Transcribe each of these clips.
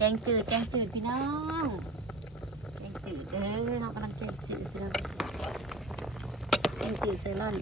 แกงจืดแกงจืดพี่น้องแกงจืดเด้อน้องกำลังแกงจืดพี่น้องแกงจืดเซลอน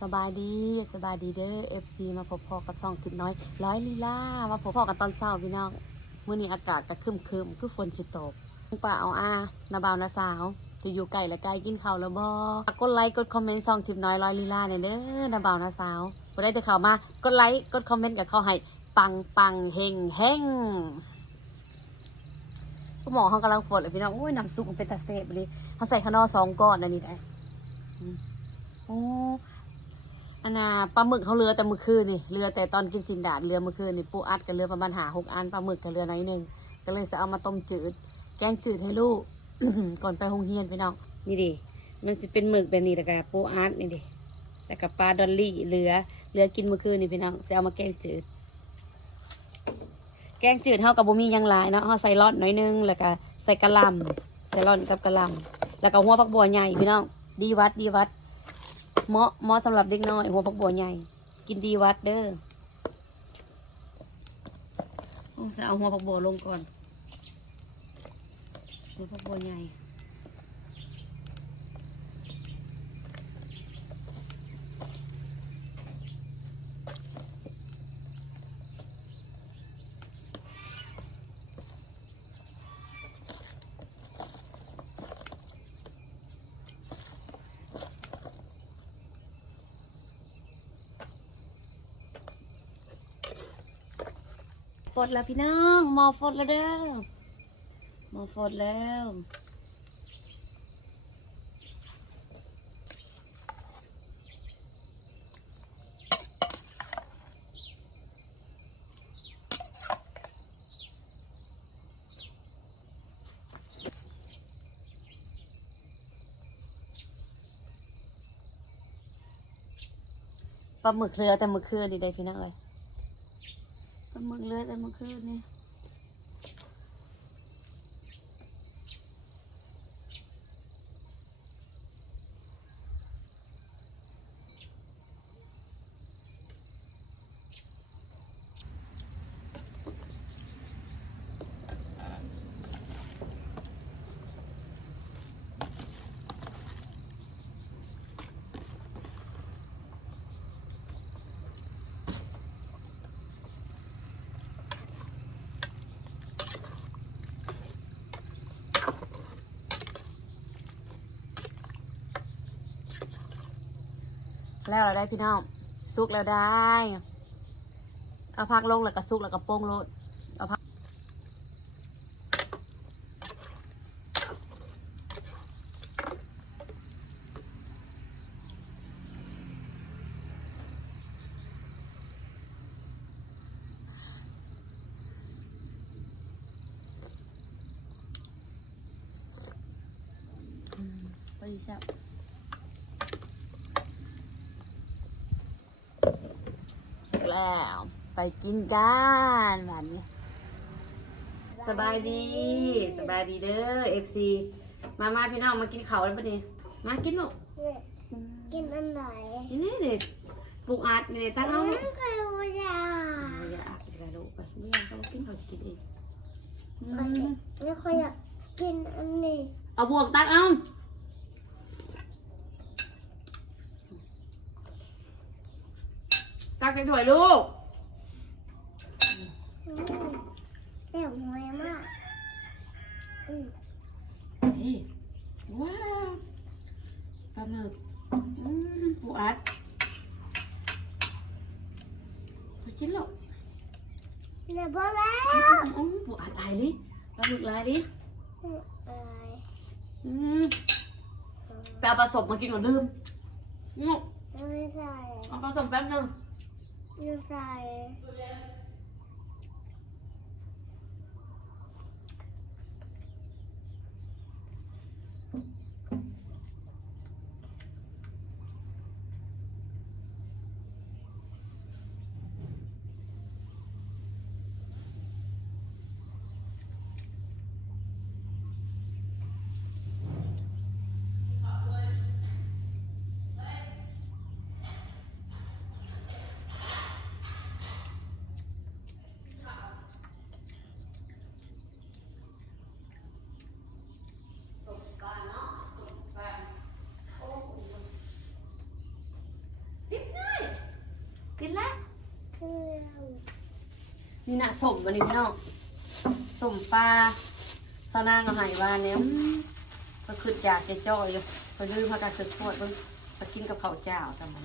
สบายดีสบายดีเด้อ FC มาพบพอกับช่องทิดน้อย ร้อยลีลามาพบพอกันตอนเช้าพี่น้องมื้อนี้อากาศก็ครึมคือฝนสิตกป่าเอาอานาบาวนาสาว จะอยู่ไก่และไก่กินข้าวแล้วบ่กดไลค์กดคอมเมนต์ซองทิปน้อยร้อยลีลาเนี่ยเด้อนาบ่าวนาสาวบ่ได้แต่ข่าวมากดไลค์กดคอมเมนต์กับเขาให้ปังปังเฮงเฮงก็หมอเขากำลังฝนเลยพี่น้องโอ้ยน้ำซุปมันเป็นตาเซฟเลยเขาใส่ข้าวนอสองก้อนอันนี้ได้อืมโอ้อันน่ะปลาหมึกเขาเรือแต่เมื่อคืนนี่เรือแต่ตอนกินสินดาดเรือเมื่อคืนนี่ปูอัดกับเรือประมาณหาหกอันปลาหมึกกับเรือน้อยหนึ่งก็เลยจะเอามาต้มจืด แกงจืดให้ลูก ก่อนไปโรงเรียนพี่น้องนี่ดิมันจะเป็นหมึกแบบนี้แต่กับปูอาร์ตนี่ดิแต่กับปลาดอลลี่เหลือ เหลือกินเมื่อคืนนี่พี่น้องจะเอามาแกงจืด แกงจืดเท่ากับบุมีหยังหลายเนาะเขาใส่ร่อนหน่อยนึงแล้วก็ใส่กระหลำใส่ร่อนกับกระหลำแล้วก็หัวผักบัวใหญ่พี่น้องดีวัดดีวัดเหมาะเหมาะสำหรับเด็กน้อยหัวผักบัวใหญ่ กินดีวัดเด้อต้องเอาหัวผักบัวลงก่อน หัวกบัวใหญ่ฟดแล้วพี่น้องมอฟดแล้วเด้อ มอฟดแล้วปลาหมึกเรือแต่เมื่อคืนนี่ได้พี่น้องเลยปลาหมึกเรือแต่เมื่อคืนนี่ แล้วเราได้พี่น้องซุกแล้วได้ เอาพักลงแล้วก็ซุกแล้วก็โป้งโลดเอาพักอืมพอดีใช่ แล้ว ไปกินกันวันนี้สบายดีสบายดีเด้อเอฟซีมามาพี่น้องมากินเขาวแล้วปะเนี่ยมากินลูกกินอันไหนนี่นี่เด็ปลูกอาดนี่ตั้งเอาไม่ลูกเคยรู้จักเอาอย่าอาดอะไรลูกไปไม่อยากเขากินเขาจะกินเองอืมไม่ค่อยอยากกินอันนี้เอาบวกตักเอา ตักใส่ถ้วยลูกอืมเจ็บหัวมากอืมนี่ว้าวปลาหมึกอืมปูอัดไปกินหรอกเดี๋ยวบอกแล้วอืมปูอัดลายดิปลาหมึกลายดิอะไรอืมไปเอาผสมมากินก่อนลืมอืมไม่ใส่เอาผสมแป๊บนึง อยู่ใส่ นี่นะสมวันนี้พี่น้องสมปลาเสานางเอาใหายว่าเนี่ยก็คืออยากจะจ่อยอยู่ไปลืมพากันสุดสวดเบิ่งไปกินกับข้าวเจ้าสมัน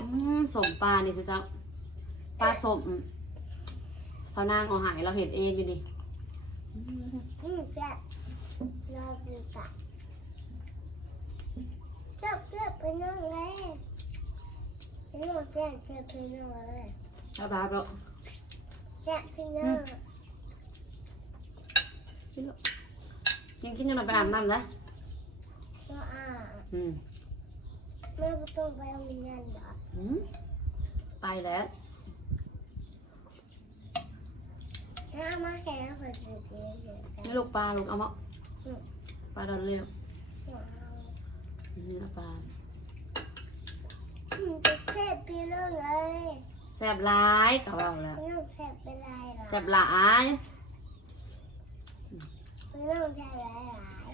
อืมสมปลานี่สิเจ้าปลาสมเสานางเอาใหายเราเห็นเองอยู่นี่อืมอืมแซ่บรอดูจ้ะแซ่บแซ่บไปนั่งเลย นี่หมดแซ่บแซ่บไปนั่งเลยเอาบาบแล้วแซ่บไปนั่งกินแล้วยังกินยังไงไปอาบน้ำนะก็อ่าอืมแม่ไม่ต้องไปโรงเรียนเหรออืมไปแล้ว ถ้ามาแข่งก็จะเสียเสียกันนี่ลูกปลาลูกเอามาปลาดอนเลี้ยวว้าวนี่ละปลาอืม จะแซ่บไปนั่งเลยแซ่บหลายกับเราแล้วไม่ต้องแซ่บไปไรหรอแซ่บหลายไม่ต้องแซ่บหลายหลาย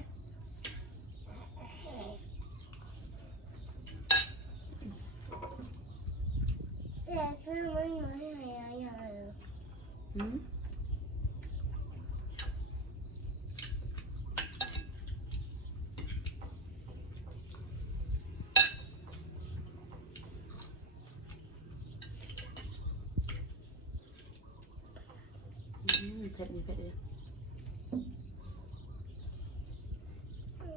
แต่ซื้อไม่มาให้อะไรอย่างอืมอืมเผ็ดนี่เผ็ดเลย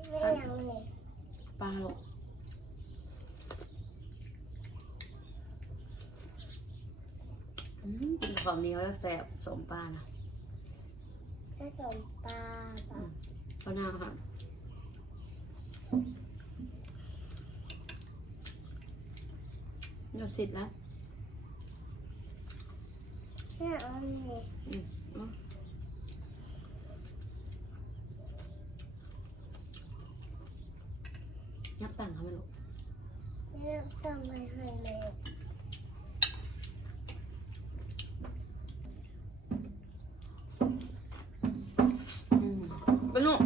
ไม่ยังเลยปลาลูกอืมกินของเหนียวแล้วแซ่บสมปลานะผสมปลาปลาก็น่าค่ะเราสิทธิ์แล้วเนี่ยอันนี้ อืมเอา ยับตังค์เขาไหมลูกเนี่ยต้องไปให้เลยอืมไปลูก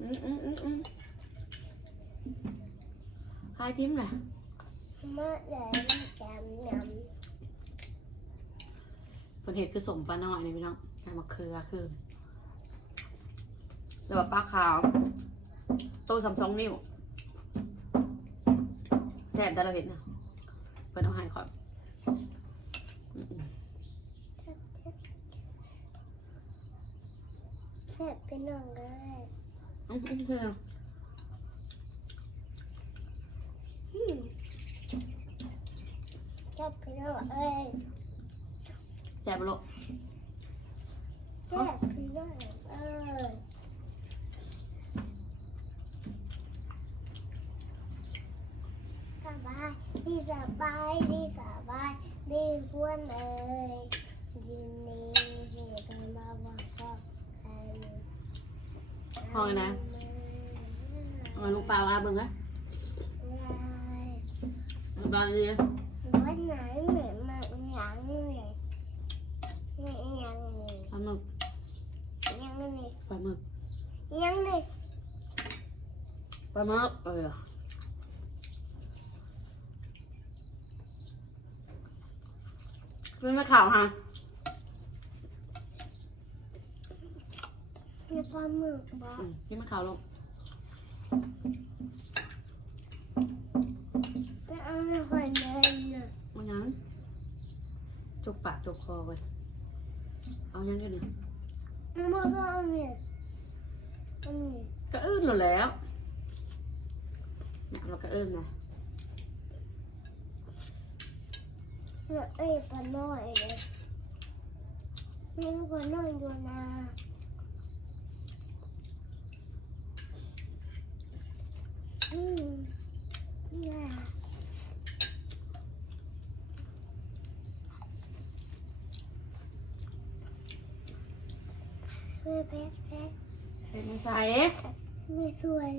อืมอืมอืมอืมคลายทิ้มเลยมาแดงแกมยเป็นเห็ดคือสมปลาน้อยนี่พี่น้องใส่มะเขือคือ แล้วแบบปลาขาว โตทำสองนิ้วแซ่บแต่เราเห็นนะเป็นเอาใหายก่อนอืมอืมำแซ่บไปหน่อยเลยอืมอืมคืออืมแซ่บไปหน่อยเลยแซ่บปะลูกแซ่บไปหน่อยเลยสบายดี สบายดีสบายดีพวนเอ้ยยินดีที่ได้มาบอกพ่อใครห้องนะเอามาลูกเปล่าอาเบิ่งนะลูกเปล่าดีวันไหนเหมือนมาหยังเลยนี่ยังเลยปลาหมึกยังเลยปลาหมึกยังเลยปลาหมึกเออ เป็นมะขาวฮะมีปลาหมึกบ้าอืมกินมะขาวลูกไปเอาไม่ค่อยเล่นนะมันยังจุกปากจุกคอไปเอายังอยู่นี่มันก็เอาเนี่ยอันนี้ก็อื้นหมดแล้วน่ะเราก็อื้นนะ เนี่ยเอ้ยปลาน้อยเลยมีปลาน้อยอยู่นะอืมเนี่ยเฮ้ยเพชรเพชรเป็นไงใส่ไม่สวย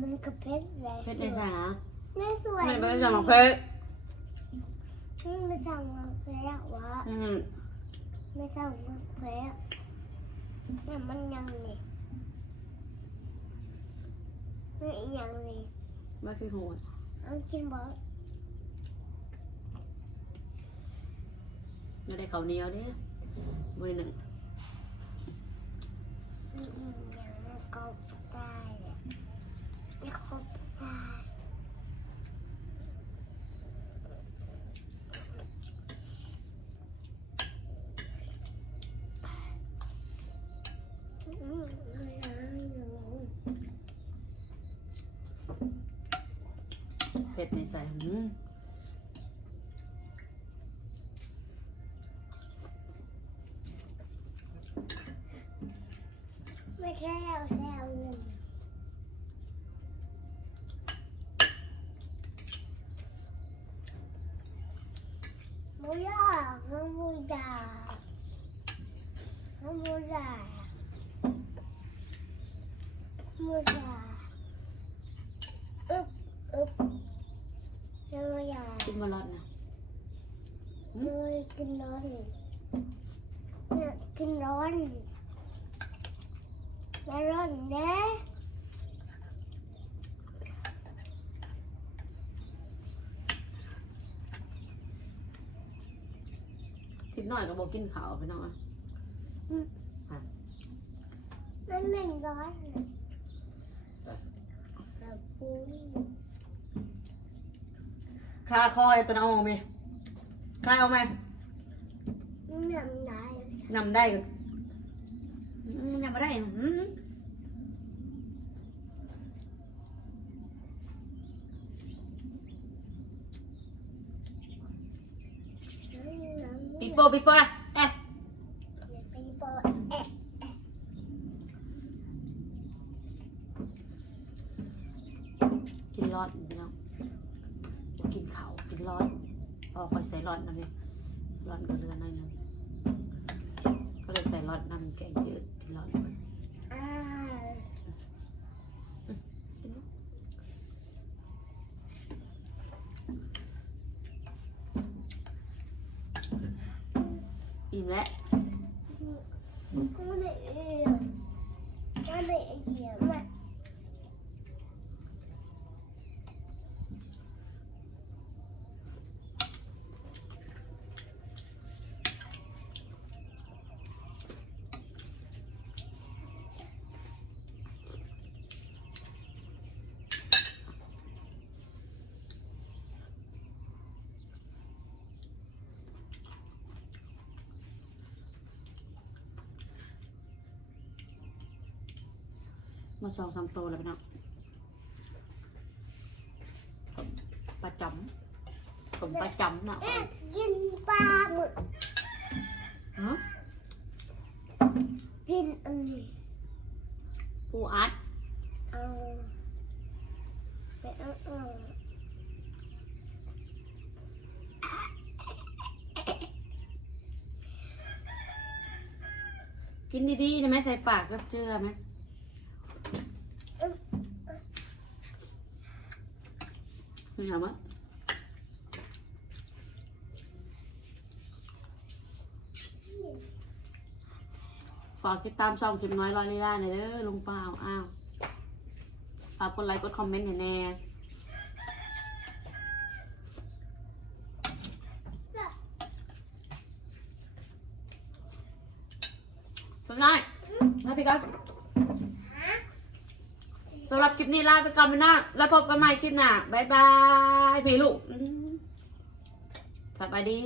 มันกับเพชรเลยเพชรในสาไม่สวยไม่เป็นสมองเพชร ไม่ไม่สั่งมาเพชรวะอืมไม่สั่งมาเพชรเนี่ยมันยังนี่ไม่อีกยังนี่มันคือหัวเอเอากินบ่ไม่ได้เขาวเหนียวเด้มือหนึ่ง อืมอืมอย่างนั้นก็ได้เลยไม่ครบได้อืมไม่ได้อยู่ เผ็ดในใส่หืมไม่ใช่เอาแซวหนึ่งไม่อยากไม่อยากไม่อยากไม่อยากอึ๊บอึ๊บไม่ อยากกินมาลอดนะเลยกินร้อนเนี่ยกินร้อนไม่ร้อนนะกินหน่อยก็บอกกินขาวไปน้องอะมันไม่ร้อนเลยแบบปุ้น คาคอเลยตัวน้องเอาไหมคาเอาไหมมันน้ำลายนำได้ก็อืมนำมาได้อืมน้ำปีโป้ปีโป้อะเอ๊ะปีโป้เอ๊ะ กินรอดพี่น้องกินขาวกินรอดพอคอย ใส่รอดนะเนี่ยรอดก็เรือหน่อยหนึงก็เลยใส่รอดนำแกงจืดกินรอดอ่าอิ่มแล้ว ไม่ได้เอี่ยมไม่ได้เอี่ยมอะ มาสองสามตัวแล้วพี่น้องปลาจำผมปลาจำนะเอ๊ะกินปลาหมึกฮะกินอันนี้ปูอัดเอาไปเอาเอากินดีๆนะแม่ใส่ปากแบบเจือไหม ไม่เอามั้ยฝากติดตามช่องจิมน้อยรอยลีลาหน่อยเด้อลุงเปล่าอ้าวฝากกดไลค์กดคอมเมนต์ให้แน่เป็นไงมาพี่ครับ สำหรับคลิปนี้ลาไปก่อนไปนะแล้วพบกันใหม่คลิปหน้าบ๊ายบายพี่ลูกอืมสบายดี